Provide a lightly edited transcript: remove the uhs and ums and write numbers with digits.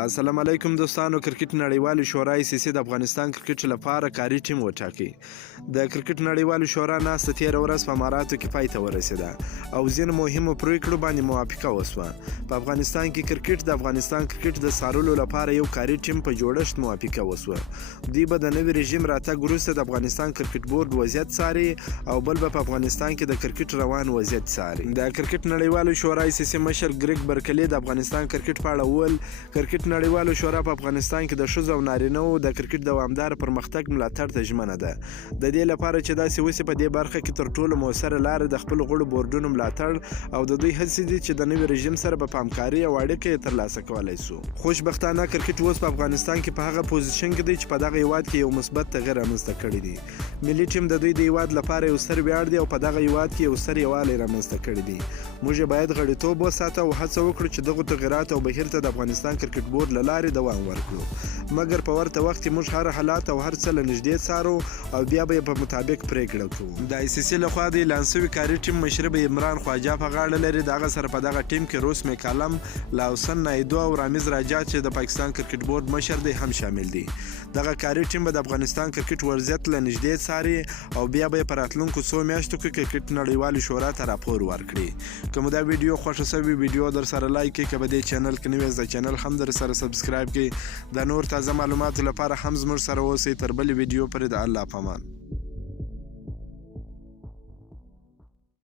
السلام علیکم دوستانو. کرکټ نړیوالې شورا ICC د افغانستان کرکټ لپاره کاري ټیم وټاکي. د کرکټ نړیوالې شورا ناسته تېره ورځ په اماراتو کې پای ته ورسېده او ځینو مهمو پریکړو باندې موافقه وسوه. په افغانستان کې کرکټ د افغانستان کرکټ د څارلو لپاره یو کاري ټیم په جوړښت موافقه وسوه. دوی به د نوي رژیم راتګ وروسته د افغانستان کرکټ بورډ وضعیت څاري او بل به په افغانستان کې د کرکټ روان وضعیت څاري. د کرکټ نړیوالې شورا ICC مشر ګریګ برکلي د افغانستان کرکټ په اړه وویل کرکټ نړیوالو شورا په افغانستان کې د ښځو او نارینه‌وو د کرکټ دوامداره پرمختګ ملاتړ ته ژمنه ده. د دې لپاره چې داسې وشي په دې برخه کې تر ټولو مؤثره لاره د خپلو غړو بورډونو ملاتړ او د دوی هڅې دي چې د نوي رژیم سره په همکاري او اړیکه یې ترلاسه کولی سو. خوشبختانه کرکټ اوس په افغانستان کې په هغه پوزیشن کې دی چې په دغه هیواد کې یو مثبت تغیر رامنځته کړی دی. ملي ټیم د دوی د هیواد لپاره یو ستر ویاړ دی او په دغه هیواد کې یو ستر یووالی رامنځته کړی دی. موږ باید غړیتوب وساتو او هڅه وکړو چې دغه تغیرات او بهیر ته د افغانستان کرکټ بورډ له لارې دوام ورکړو. مګر په ورته وخت کې موږ هر حالات او هر څه له نږدې څارو او بیا به یې په مطابق پریکړه کوو. د ICC لخوا د اعلان سوي کاري ټیم مشري به عمران خواجه په غاړه لري. دغه سره په دغه ټیم کې روس میکالم، لاوسن نایدو او رامیز راجا چې د پاکستان کرکټ بورډ مشر دی هم شامل دي. دغه کاري ټیم به د افغانستان کرکټ وضعیت له نږدې څاري او بیا به یې په راتلونکو څو میاشتو کې کرکټ نړیوالې شورا ته راپور ورکړي. که مو دا ویډیو خوښه سوي ویډیو در سره لایک کړئ، که په دې چینل کې نوی یاست د چینل هم در سره سبسکرایب کړئ. د نور تازه معلوماتو لپاره هم زموږ سره اوسئ. تر بلې ویډیو پورې د الله په امان.